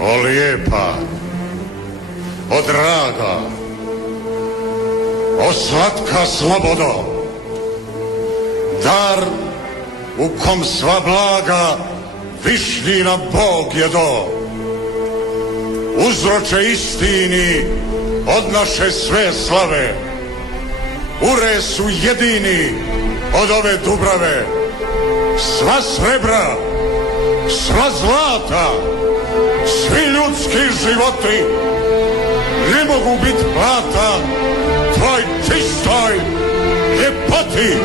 O lijepa, o draga, o slatka slobodo, dar u kom sva blaga višnjina Bog je do. Uzroče istini od naše sve slave, ure su jedini od ove Dubrave. Sva srebra, sva zlata, svi ljudski životi ne mogu biti plata tvoj čistoj ljepoti.